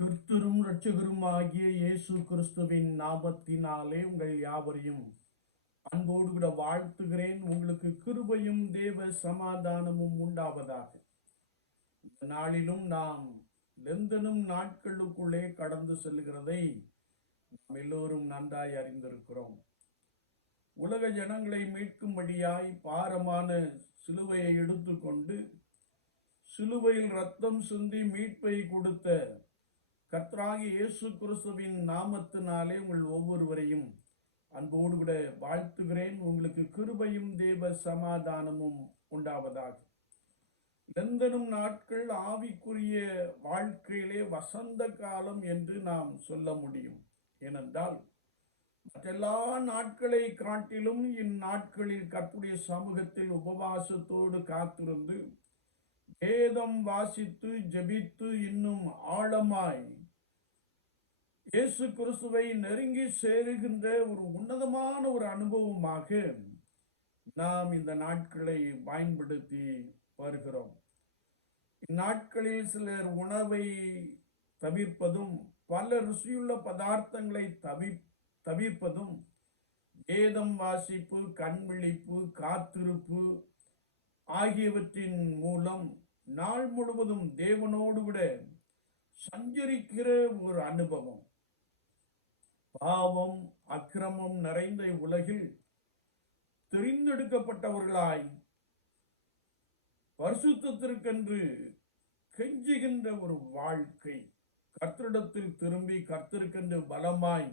கிறிஸ்துரும் இரட்சகரும் ஆகிய இயேசு கிறிஸ்துவின் நாமத்தினாலே உங்கள் யாவரையும் அன்போடு கூட வாழ்த்துகிறேன். உங்களுக்கு கிருபையும் தேவ சமாதானமும் உண்டாவதாக. இந்த நாளிலும் நாம் லெந்தனும் நாட்களுக்குள்ளே கடந்து செல்கிறதை நாம் எல்லோரும் நன்றாய் அறிந்திருக்கிறோம். உலக ஜனங்களை மீட்கும்படியாய் பாரமான சிலுவையை எடுத்துக்கொண்டு சிலுவையில் ரத்தம் சிந்தி மீட்பை கொடுத்த கர்த்தராகி இயேசு கிறிஸ்துவின் நாமத்தினாலே உங்கள் ஒவ்வொருவரையும் அன்போடு கூட வாழ்த்துகிறேன். உங்களுக்கு கிருபையும் தேவ சமாதானமும் உண்டாவதாக. எந்தனும் நாட்கள் ஆவிக்குரிய வாழ்க்கையிலே வசந்த காலம் என்று நாம் சொல்ல முடியும். ஏனென்றால் மற்றெல்லா நாட்களை காட்டிலும் இந்நாட்களில் கற்புடைய சமூகத்தில் உபவாசத்தோடு காத்திருந்து வேதம் வாசித்து ஜெபித்து இன்னும் ஆழமாய் இயேசு கிறிஸ்துவை நெருங்கி சேருகின்ற ஒரு உன்னதமான ஒரு அனுபவமாக நாம் இந்த நாட்களை பயன்படுத்தி வருகிறோம். இந்நாட்களில் சிலர் உணவை தவிர்ப்பதும் பல ருசியுள்ள பதார்த்தங்களை தவி தவிர்ப்பதும் வேதம் வாசிப்பு கண்விழிப்பு காத்திருப்பு ஆகியவற்றின் மூலம் நாள் முழுவதும் தேவனோடு விட சஞ்சரிக்கிற ஒரு அனுபவம். பாவம் அக்கிரமம் நிறைந்த உலகில் தெரிந்தெடுக்கப்பட்டவர்களாய் பரிசுத்திற்கென்று கெஞ்சுகின்ற ஒரு வாழ்க்கை கர்த்தரிடத்தில் திரும்பி கர்த்தருக்கென்று பலமாய்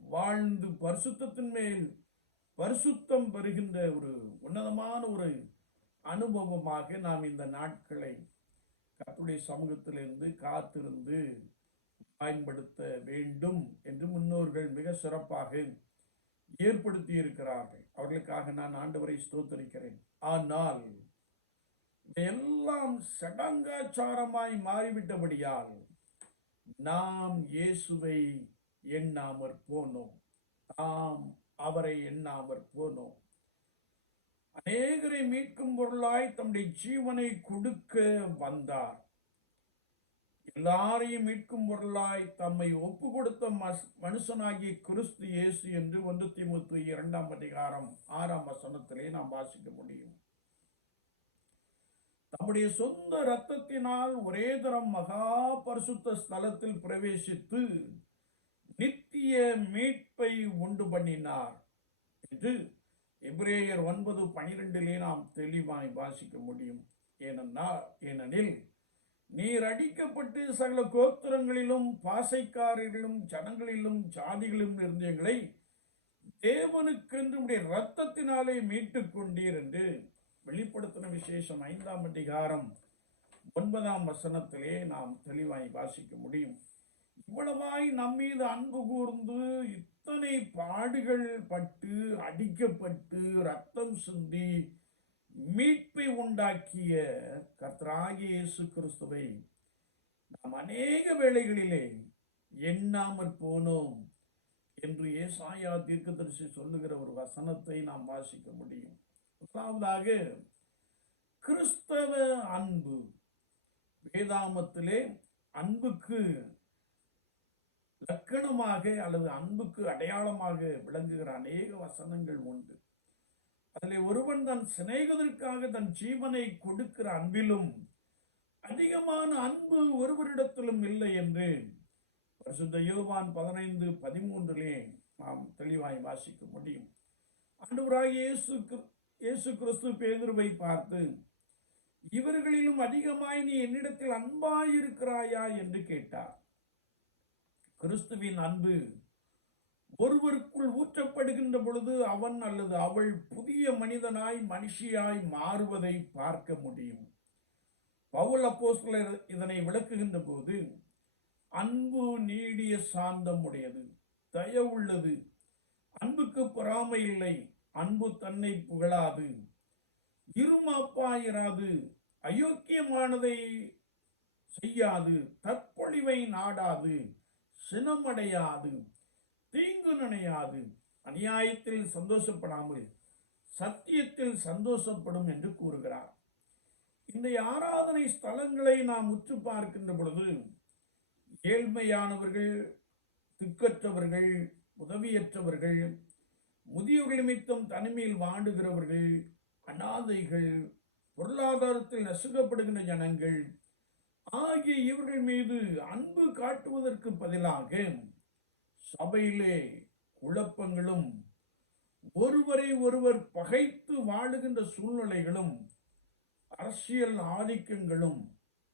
வாழ்ந்து பரிசுத்தத்தின் மேல் பரிசுத்தம் பெறுகின்ற ஒரு உன்னதமான ஒரு அனுபவமாக நாம் இந்த நாட்களை கத்துடைய சமூகத்திலிருந்து காத்திருந்து பயன்படுத்த வேண்டும் என்று முன்னோர்கள் மிக சிறப்பாக ஏற்படுத்தி இருக்கிறார்கள் அவர்களுக்காக நான் ஆண்டவரை ஸ்தோத்தரிக்கிறேன். ஆனால் இதையெல்லாம் சடங்காச்சாரமாய் மாறிவிட்டபடியால் நாம் இயேசுவை எண்ணாமற் போனோம். நாம் அவரை எண்ணாமற் போனோம். அநேகரை மீட்கும் பொருளாய் தம்முடைய ஜீவனை கொடுக்க வந்தார். எல்லாரையும் மீட்கும் பொருளாய் தம்மை ஒப்பு கொடுத்த மஸ்- மனுஷனாகிய கிறிஸ்து இயேசு என்று ஒன்று திமுத்து இரண்டாம் அதிகாரம் ஆறாம் வசனத்திலே நாம் வாசிக்க முடியும். தம்முடைய சொந்த இரத்தத்தினால் ஒரே தரம் மகா பரிசுத்த ஸ்தலத்தில் பிரவேசித்து நித்திய மீட்பை உண்டு பண்ணினார் என்று எப்ரேயர் ஒன்பது பனிரெண்டிலே நாம் தெளிவாய் வாசிக்க முடியும். ஏனென்னா ஏனெனில் நீர் அடிக்கப்பட்டு சகல கோத்திரங்களிலும் பாசைக்காரர்களிலும் ஜனங்களிலும் ஜாதிகளிலும் இருந்த எங்களை தேவனுக்கென்று உடைய இரத்தத்தினாலே மீட்டுக் கொண்டீர் என்று வெளிப்படுத்தின விசேஷம் ஐந்தாம் அதிகாரம் ஒன்பதாம் வசனத்திலே நாம் தெளிவாய் வாசிக்க முடியும். இவ்வளவாய் நம்மீது அன்பு கூர்ந்து இத்தனை பாடுகள் பட்டு அடிக்கப்பட்டு ரத்தம் சிந்தி மீட்பை உண்டாக்கிய கர்த்தராகிய இயேசு கிறிஸ்துவை நாம் அநேக வேளைகளிலே எண்ணாமற் போனோம் என்று ஏசாயா தீர்க்கதரிசி சொல்லுகிற ஒரு வசனத்தை நாம் வாசிக்க முடியும். முதலாவதாக கிறிஸ்தவ அன்பு. வேதாமத்திலே அன்புக்கு லக்கணமாக அல்லது அன்புக்கு அடையாளமாக விளங்குகிற அநேக வசனங்கள் உண்டு. அதிலே ஒருவன் தன் சிநேகத்திற்காக தன் ஜீவனை கொடுக்கிற அன்பிலும் அதிகமான அன்பு ஒருவரிடத்திலும் இல்லை என்று பரிசுத்த யோவான் பதினைந்து பதிமூன்றிலே நாம் தெளிவாய் வாசிக்க முடியும். ஆண்டவராகிய இயேசு இயேசு கிறிஸ்து பேதுருவை பார்த்து இவர்களிலும் அதிகமாய் நீ என்னிடத்தில் அன்பாயிருக்கிறாயா? என்று கேட்டார். கிறிஸ்துவின் அன்பு ஒருவருக்குள் ஊற்றப்படுகின்ற பொழுது அவன் அல்லது அவள் புதிய மனிதனாய் மனுஷியாய் மாறுவதை பார்க்க முடியும். பவுல் அப்போஸ்தலர் இதனை விளக்குகின்ற போது அன்பு நீடிய சாந்தம் உடையது தயவுள்ளது அன்புக்கு பொறாமை இல்லை அன்பு தன்னை புகழாது இருமாப்பாயிராது அயோக்கியமானதை செய்யாது தற்பொழிவை நாடாது சினமடையாது தீங்கு நினையாது அநியாயத்தில் சந்தோஷப்படாமல் சத்தியத்தில் சந்தோஷப்படும் என்று கூறுகிறார். இந்த ஆராதனை ஸ்தலங்களை நாம் உற்று பார்க்கின்ற பொழுது ஏழ்மையானவர்கள் திக்கற்றவர்கள் உதவியற்றவர்கள் முதியோர்கள் நிமித்தம் தனிமையில் வாடுகிறவர்கள் அனாதைகள் பொருளாதாரத்தில் நசுக்கப்படுகின்ற ஜனங்கள் ஆகிய இவர்கள் மீது அன்பு காட்டுவதற்கு பதிலாக சபையிலே குழப்பங்களும் ஒருவரை ஒருவர் பகைத்து வாழுகின்ற சூழ்நிலைகளும் அரசியல் ஆதிக்கங்களும்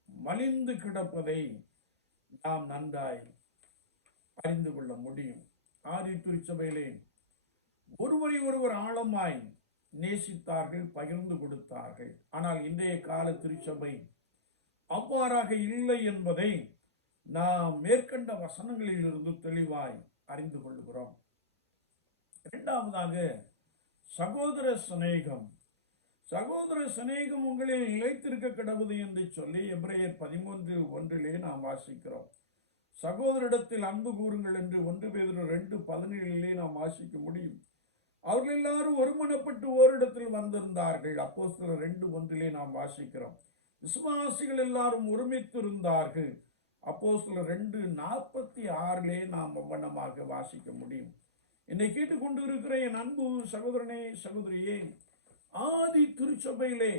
மலிந்து கிடப்பதை நாம் நன்றாய் அறிந்து கொள்ள முடியும். ஆதி திருச்சபையிலே ஒருவரை ஒருவர் ஆழமாய் நேசித்தார்கள் பகிர்ந்து கொடுத்தார்கள். ஆனால் இன்றைய கால திருச்சபை அவ்வாறாக இல்லை என்பதை நாம் மேற்கண்ட வசனங்களில் இருந்து தெளிவாய் அறிந்து கொள்கிறோம் இரண்டாவதாக சகோதர சிநேகம். சகோதர சிநேகம் உங்களில் நிலைத்திருக்க கிடவுது என்று சொல்லி எப்ரேயர் பதிமூன்று ஒன்றிலே நாம் வாசிக்கிறோம். சகோதரிடத்தில் அன்பு கூறுங்கள் என்று ஒன்று பேர் ரெண்டு பதினேழிலே நாம் வாசிக்க முடியும். அவர்கள் எல்லாரும் ஒருமனப்பட்டு ஓரிடத்தில் வந்திருந்தார்கள். அப்போ சில ரெண்டு ஒன்றிலே நாம் வாசிக்கிறோம். விசுவாசிகள் எல்லாரும் ஒருமித்திருந்தார்கள். அப்போ சில ரெண்டு நாற்பத்தி ஆறிலே நாம் வண்ணமாக வாசிக்க முடியும். என்னை கேட்டுக்கொண்டு இருக்கிற என் அன்பு சகோதரனே சகோதரியே ஆதி திருச்சபையிலே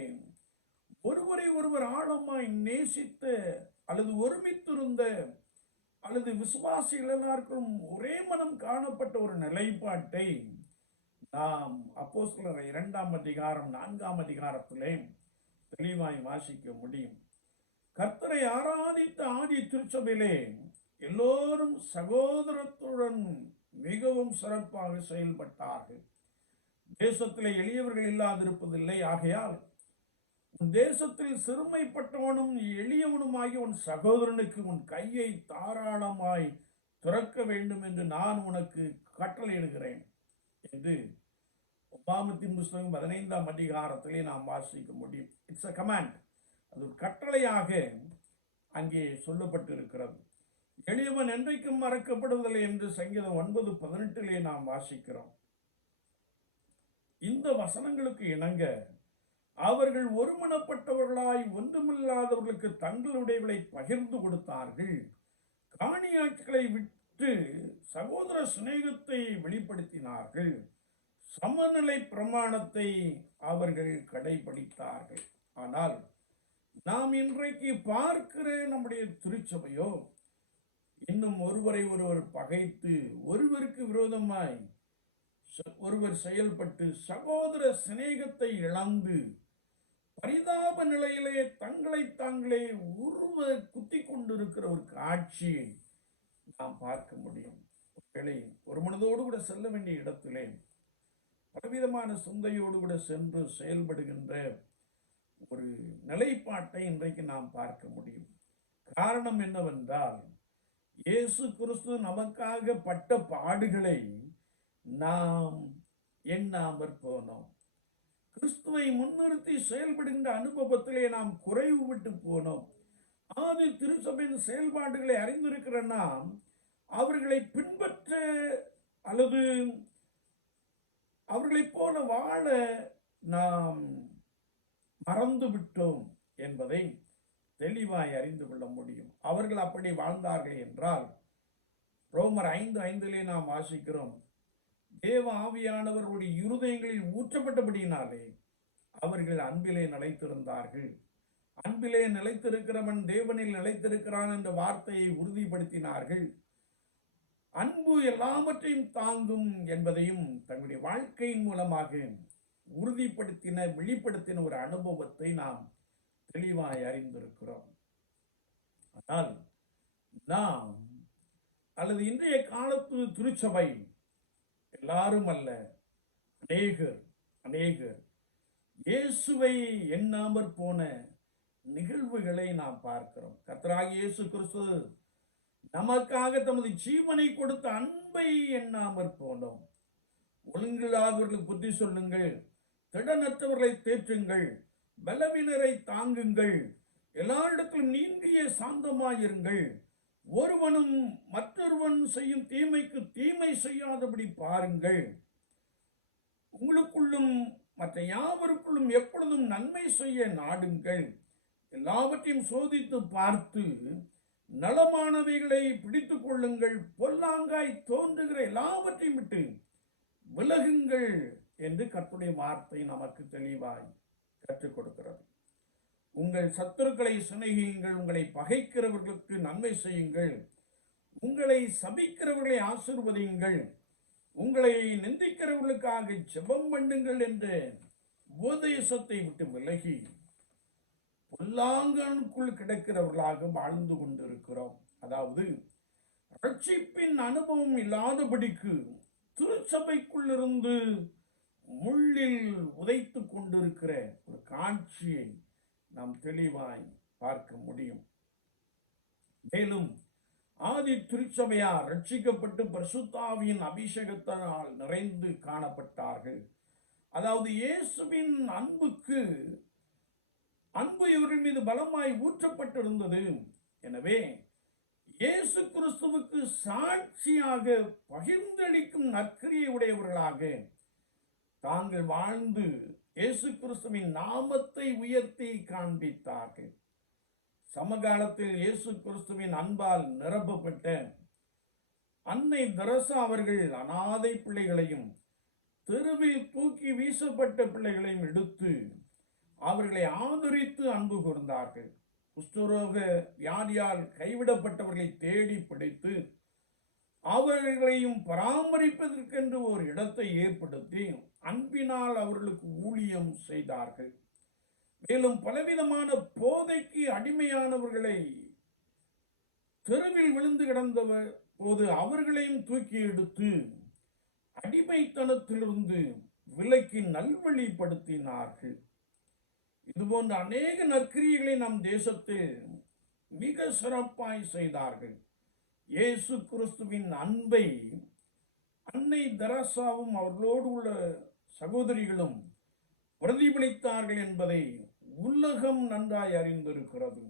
ஒருவரை ஒருவர் ஆழமாய் நேசித்த அல்லது ஒருமித்திருந்த அல்லது விசுவாசிகள் எல்லாருக்கும் ஒரே மனம் காணப்பட்ட ஒரு நிலைப்பாட்டை நாம் அப்போ இரண்டாம் அதிகாரம் நான்காம் அதிகாரத்திலே தெளிவாய் வாசிக்க முடியும். கர்த்தரை ஆராதித்த ஆதி திருச்சபையிலே எல்லோரும் சகோதரத்துடன் மிகவும் சிறப்பாக செயல்பட்டார்கள். தேசத்தில் எளியவர்கள் இல்லாதிருப்பதில்லை. ஆகையால் உன் தேசத்தில் சிறுமைப்பட்டவனும் எளியவனுமாகி உன் சகோதரனுக்கு உன் கையை தாராளமாய் துறக்க வேண்டும் என்று நான் உனக்கு கட்டளையிடுகிறேன் என்று ஒப்பாமத்தின் புஸ்தகம் பதினைந்தாம் அதிகாரத்திலே நாம் வாசிக்க முடியும். இட்ஸ் அ கமாண்ட் அது ஒரு கட்டளையாக அங்கே சொல்லப்பட்டிருக்கிறது. எளியவன் என்றைக்கும் மறக்கப்படுவதில்லை என்று சங்கீதம் ஒன்பது பதினெட்டிலே நாம் வாசிக்கிறோம். இந்த வசனங்களுக்கு இணங்க அவர்கள் ஒருமனப்பட்டவர்களாய் ஒன்றுமில்லாதவர்களுக்கு தங்களுடையவளை பகிர்ந்து கொடுத்தார்கள். காணியாட்சிகளை விட்டு சகோதர சிநேகத்தை வெளிப்படுத்தினார்கள். சமநிலை பிரமாணத்தை அவர்கள் கடைபிடித்தார்கள். ஆனால் நாம் இன்றைக்கு பார்க்கிற நம்முடைய திருச்சபையோ இன்னும் ஒருவரை ஒருவர் பகைத்து ஒருவருக்கு விரோதமாய் ஒருவர் செயல்பட்டு சகோதர சிநேகத்தை இழந்து பரிதாப நிலையிலே தங்களை தாங்களே உருவ குத்தி கொண்டிருக்கிற ஒரு காட்சியை நாம் பார்க்க முடியும். ஒருவேளை ஒரு மனதோடு கூட செல்ல வேண்டிய இடத்திலே பலவிதமான சிந்தையோடு கூட சென்று செயல்படுகின்ற ஒரு நிலைப்பாட்டை இன்றைக்கு நாம் பார்க்க முடியும். காரணம் என்னவென்றால் இயேசு கிறிஸ்து நமக்காக பட்ட பாடுகளை நாம் எண்ணாமற் போனோம். கிறிஸ்துவை முன்னிறுத்தி செயல்படுகின்ற அனுபவத்திலே நாம் குறைவு விட்டு போனோம். ஆதி திருச்சபையின் செயல்பாடுகளை அறிந்திருக்கிற நாம் அவர்களை பின்பற்ற அல்லது அவர்களைப் போல வாழ நாம் மறந்து விட்டோம் என்பதை தெளிவாய் அறிந்து கொள்ள முடியும். அவர்கள் அப்படி வாழ்ந்தார்கள் என்றால் ரோமர் ஐந்து ஐந்திலே நாம் வாசிக்கிறோம் தேவ ஆவியானவர்களுடைய இருதயங்களில் ஊற்றப்பட்டபடியினாலே அவர்கள் அன்பிலே நிலைத்திருந்தார்கள். அன்பிலே நிலைத்திருக்கிறவன் தேவனில் நிலைத்திருக்கிறான் என்ற வார்த்தையை உறுதிப்படுத்தினார்கள். அன்பு எல்லாவற்றையும் தாங்கும் என்பதையும் தங்களுடைய வாழ்க்கையின் மூலமாக உறுதிப்படுத்தின வெளிப்படுத்தின ஒரு அனுபவத்தை நாம் தெளிவாய் அறிந்திருக்கிறோம். ஆனால் நாம் அல்லது இன்றைய காலத்து திருச்சபை எல்லாரும் அல்ல அநேகர் அநேகர் இயேசுவை எண்ணாமற் போன நிகழ்வுகளை நாம் பார்க்கிறோம். கர்த்தராகிய இயேசு கிறிஸ்து நமக்காக தமது ஜீவனை கொடுத்த அன்பை எண்ணாமற் போனோம். ஒழுங்கில்லாதவர்களுக்கு புத்தி சொல்லுங்கள். திடனற்றவர்களை தேற்றுங்கள் பலவினரை தாங்குங்கள் எல்லாரிடத்திலும் நீங்கிய சாந்தமாயிருங்கள். ஒருவனும் மற்றொருவன் செய்யும் தீமைக்கு தீமை செய்யாதபடி பாருங்கள். உங்களுக்குள்ளும் மற்ற யாவருக்குள்ளும் எப்பொழுதும் நன்மை செய்ய நாடுங்கள். எல்லாவற்றையும் சோதித்து பார்த்து நலமானவைகளை பிடித்து கொள்ளுங்கள். பொல்லாங்காய் தோன்றுகிற எல்லாவற்றையும் விட்டு விலகுங்கள். என்று கற்புடைய வார்த்தை நமக்கு தெளிவாய் கற்றுக் கொடுக்கிறது. உங்கள் சத்துருக்களை சிநேகியுங்கள் உங்களை பகைக்கிறவர்களுக்கு நன்மை செய்யுங்கள் உங்களை சபிக்கிறவர்களை ஆசிர்வதியுங்கள் உங்களை நிந்திக்கிறவர்களுக்காக ஜெபம் பண்ணுங்கள் என்ற உபதேசத்தை விட்டு விலகி பொல்லாங்கனுக்குள் கிடக்கிறவர்களாக வாழ்ந்து கொண்டிருக்கிறோம். அதாவது ரட்சிப்பின் அனுபவம் இல்லாதபடிக்கு திருச்சபைக்குள்ளிருந்து முள்ளில் உதைத்து கொண்டிருக்கிற ஒரு காட்சியை நாம் தெளிவாய் பார்க்க முடியும். மேலும் ஆதி திருச்சபையார் ரட்சிக்கப்பட்டு பிரசுத்தாவின் அபிஷேகத்தினால் நிறைந்து காணப்பட்டார்கள். அதாவது இயேசுவின் அன்புக்கு அன்பு இவர்கள் மீது பலமாய் ஊற்றப்பட்டிருந்தது. எனவே இயேசு கிறிஸ்துவுக்கு சாட்சியாக பகிர்ந்தளிக்கும் நற்கிரியை உடையவர்களாக தாங்கள் வாழ்ந்து இயேசு கிறிஸ்துவின் நாமத்தை உயர்த்தி காண்பித்தார்கள். சமகாலத்தில் இயேசு கிறிஸ்துவின் அன்பால் நிரப்பப்பட்ட அன்னை தரசா அவர்கள் அனாதை பிள்ளைகளையும் தெருவில் தூக்கி வீசப்பட்ட பிள்ளைகளையும் எடுத்து அவர்களை ஆதரித்து அன்பு கூர்ந்தார்கள். குஷ்டரோக வியாதியால் கைவிடப்பட்டவர்களை தேடி பிடித்து அவர்களையும் பராமரிப்பதற்கென்று ஒரு இடத்தை ஏற்படுத்தி அன்பினால் அவர்களுக்கு ஊழியம் செய்தார்கள். மேலும் பலவிதமான போதைக்கு அடிமையானவர்களை தெருவில் விழுந்து கிடந்தவர் போது அவர்களையும் தூக்கி எடுத்து அடிமைத்தனத்திலிருந்து விலக்கி நல்வழிப்படுத்தினார்கள். இதுபோன்ற அநேக நற்கிரியைகளை நம் தேசத்தில் மிக சிறப்பாய் செய்தார்கள். இயேசு கிறிஸ்துவின் அன்பை அன்னை தராசாவும் அவர்களோடு உள்ள சகோதரிகளும் பிரதிபலித்தார்கள் என்பதை உலகம் நன்றாய் அறிந்திருக்கிறது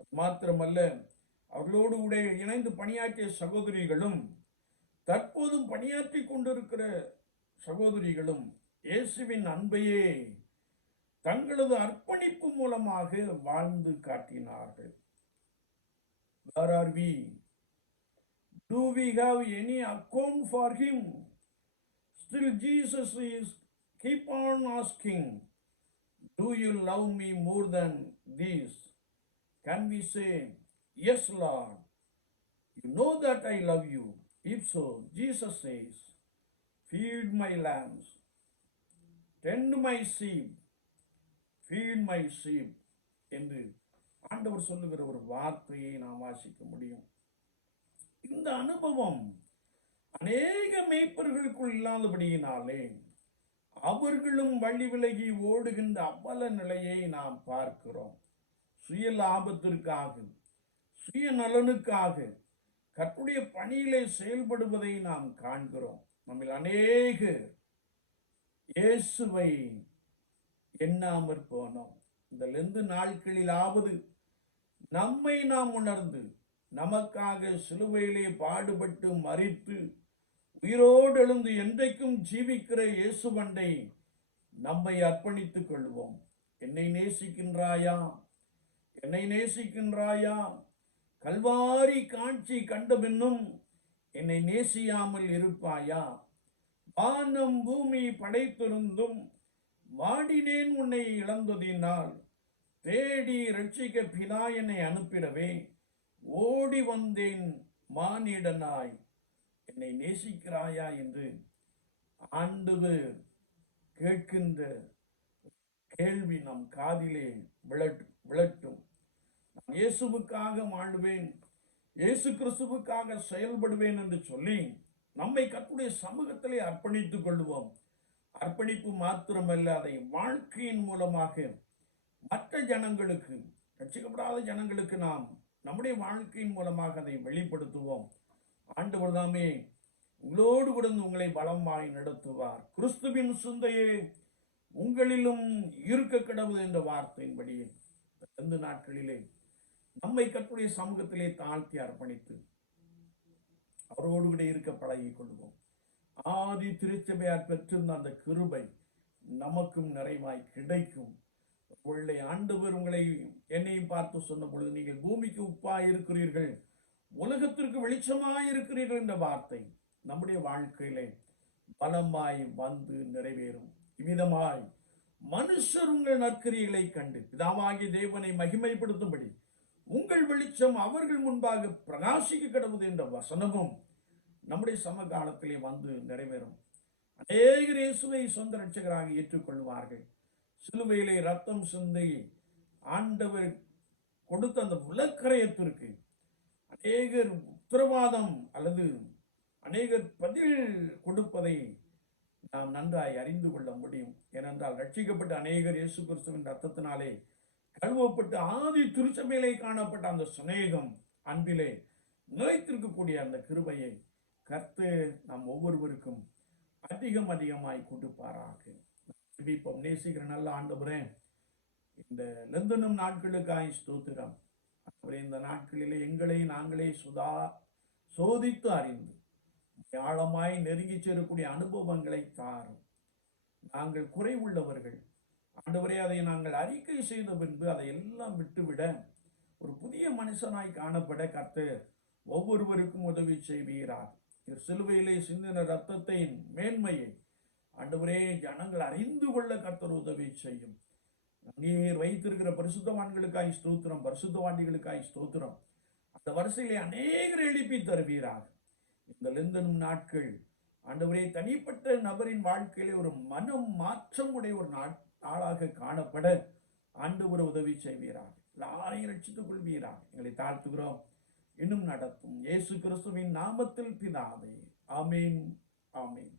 அது மாத்திரமல்ல அவர்களோடு உடைய இணைந்து பணியாற்றிய சகோதரிகளும் தற்போதும் பணியாற்றி கொண்டிருக்கிற சகோதரிகளும் இயேசுவின் அன்பையே தங்களது அர்ப்பணிப்பு மூலமாக வாழ்ந்து காட்டினார்கள் Where are? Do we have any account for him? Still, Jesus is keep on asking, Do you love me more than this? Can we say, Yes, Lord? You know that I love you. If so, Jesus says, Feed my lambs, tend my sheep, feed my sheep என்று ஆண்டவர் சொல்லுகிற ஒரு வார்த்தையை நாம் வாசிக்க முடியும் இந்த அனுபவம் அநேக மேய்ப்பர்களுக்குள் இல்லாதபடியினாலே அவர்களும் வழி விலகி ஓடுகின்ற அவ்வள நிலையை நாம் பார்க்கிறோம். சுய லாபத்திற்காக சுய நலனுக்காக கர்த்தருடைய பணியிலே செயல்படுவதை நாம் காண்கிறோம். நம்மில் அநேக இயேசுவை எண்ணாமற் போனோம். இந்த லெந்து நாட்களிலாவது நம்மை நாம் உணர்ந்து நமக்காக சிலுவையிலே பாடுபட்டு மறித்து உயிரோடு எழுந்து என்றைக்கும் ஜீவிக்கிற இயேசுவண்டை நம்மை அர்ப்பணித்துக் கொள்வோம். என்னை நேசிக்கின்றாயா? என்னை நேசிக்கின்றாயா? கல்வாரி காட்சி கண்டபின்னும் என்னை நேசியாமல் இருப்பாயா? வானம் பூமி படைத்திருந்தும் வாடினேன் உன்னை இழந்ததினால் தேடி ரட்சிக்க பிதா என்னை அனுப்பிடவே. ஓடி வந்தேன் மானிடனாய். என்னை நேசிக்கிறாயா என்று ஆண்டவர் கேட்கின்ற கேள்வி நம் காதிலே விளட் விளட்டும் நான் இயேசுவுக்காக வாழ்வேன் இயேசு கிறிஸ்துவுக்காக செயல்படுவேன் என்று சொல்லி நம்மை கத்துடைய சமூகத்திலே அர்ப்பணித்துக் கொள்வோம் அர்ப்பணிப்பு மாத்திரமல்ல அதை வாழ்க்கையின் மூலமாக மற்ற ஜனங்களுக்கு ரட்சிக்கப்படாத ஜனங்களுக்கு நாம் நம்முடைய வாழ்க்கையின் மூலமாக அதை வெளிப்படுத்துவோம். ஆண்டு தாமே உங்களோடு கூட உங்களை பலமாய் நடத்துவார். கிறிஸ்துவின் சிந்தையே உங்களிலும் இருக்க கிடவுது என்ற வார்த்தையின்படி இந்த நாட்களிலே நம்மை கற்றுடைய சமூகத்திலே தாழ்த்தி அர்ப்பணித்து அவரோடு கூட இருக்க பழகிக் கொள்வோம். ஆதி திருச்சபையார் பெற்றிருந்த அந்த கிருபை நமக்கும் நிறைவாய் கிடைக்கும். உள்ளே ஆண்டவர் உங்களை என்னையும் பார்த்து சொன்ன பொழுது நீங்கள் பூமிக்கு உப்பாய் இருக்கிறீர்கள் உலகத்திற்கு வெளிச்சமாய் இருக்கிறீர்கள் என்ற வார்த்தை நம்முடைய வாழ்க்கையிலே பலமாய் வந்து நிறைவேறும். இவ்விதமாய் மனுஷர் உங்கள் நற்கிரிகளை கண்டு பிதாமாகிய தேவனை மகிமைப்படுத்தும்படி உங்கள் வெளிச்சம் அவர்கள் முன்பாக பிரகாசிக்க கிடவுது என்ற வசனமும் நம்முடைய சமகாலத்திலே வந்து நிறைவேறும். அநேகர் இயேசுவை சொந்த ரட்சகராக ஏற்றுக்கொள்வார்கள் சிலுவையிலே ரத்தம் சிந்தி ஆண்டவர் கொடுத்த அந்த உலக்கரையத்திற்கு அநேகர் உத்தரவாதம் அல்லது அநேகர் பதில் கொடுப்பதை நாம் நன்றாய் அறிந்து கொள்ள முடியும். ஏனென்றால் ரட்சிக்கப்பட்ட அநேகர் இயேசு கிறிஸ்துவின் ரத்தத்தினாலே கழுவப்பட்டு ஆதி திருச்சபையிலே காணப்பட்ட அந்த சுநேகம் அன்பிலே நிலைத்திருக்கக்கூடிய அந்த கிருபையை கர்த்து நாம் ஒவ்வொருவருக்கும் அதிகம் அதிகமாய் கொடுப்பாராக. ஜெபிப்போம். நேசிக்கிற நல்ல ஆண்டவரே இந்த லெந்தனும் நாட்களுக்காய் ஸ்தோத்திரம். ஆண்டவரே இந்த நாட்களிலே எங்களை நாங்களே சுதா சோதித்து அறிந்து ஆழமாய் நெருங்கி செல்லக்கூடிய அனுபவங்களை தாரும். நாங்கள் குறைவுள்ளவர்கள் ஆண்டவரே அதை நாங்கள் அறிக்கை செய்த பின்பு அதை எல்லாம் விட்டுவிட ஒரு புதிய மனுஷனாய் காணப்பட கத்து ஒவ்வொருவருக்கும் உதவி செய்வீரார் சிலுவையிலே சிந்தின ரத்தத்தின் மேன்மையை ஆண்டவரே ஜனங்கள் அறிந்து கொள்ள கர்த்தர் உதவி செய்யும். நீர் வைத்திருக்கிற பரிசுத்தவான்களுக்காய் ஸ்தோத்திரம் பரிசுத்தவாண்டிகளுக்காய் ஸ்தோத்திரம். அந்த வரிசையிலே அநேகர் எழுப்பி தருவீராக. இந்த லிந்தனும் நாட்கள் ஆண்டவரே தனிப்பட்ட நபரின் வாழ்க்கையிலே ஒரு மனம் மாற்றம் உடைய ஒரு நாட் நாளாக காணப்பட ஆண்டவர் உதவி செய்வீராக. எல்லாரையும் ரட்சித்துக் கொள்வீராக. எங்களை தாழ்த்துகிறோம். இன்னும் நடத்தும். இயேசு கிறிஸ்துவின் நாமத்தில் பிதாவே. ஆமீன். ஆமீன்.